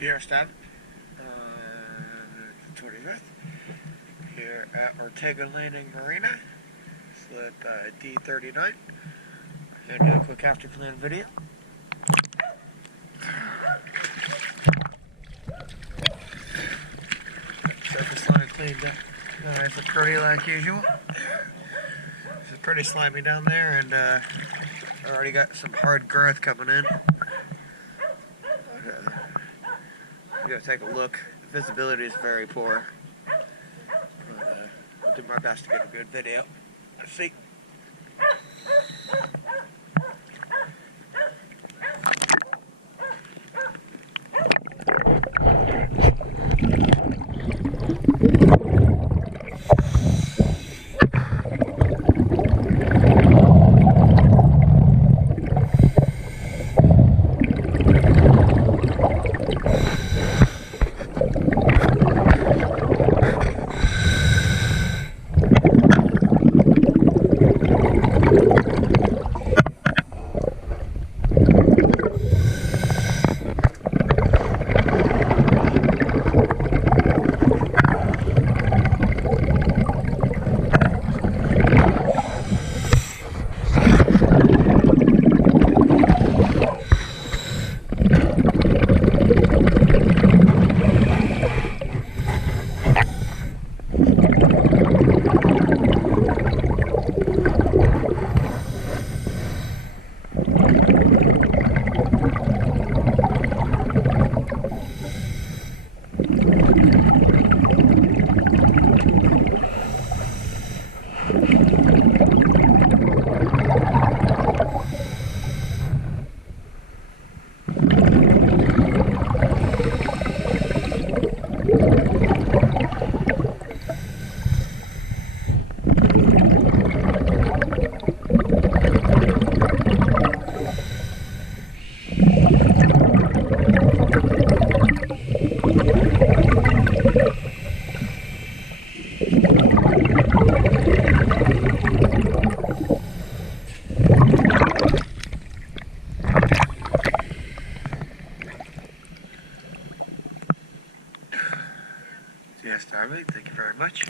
Dear Stan, 25th, here at Ortega Landing Marina, slip D39. I'm going to do a quick after plan video. Surface line cleaned up nice and pretty like usual. This is pretty slimy down there, and I already got some hard growth coming in. I'm going to take a look. Visibility is very poor. I'll do my best to get a good video. Let's see. Yes, darling, thank you very much.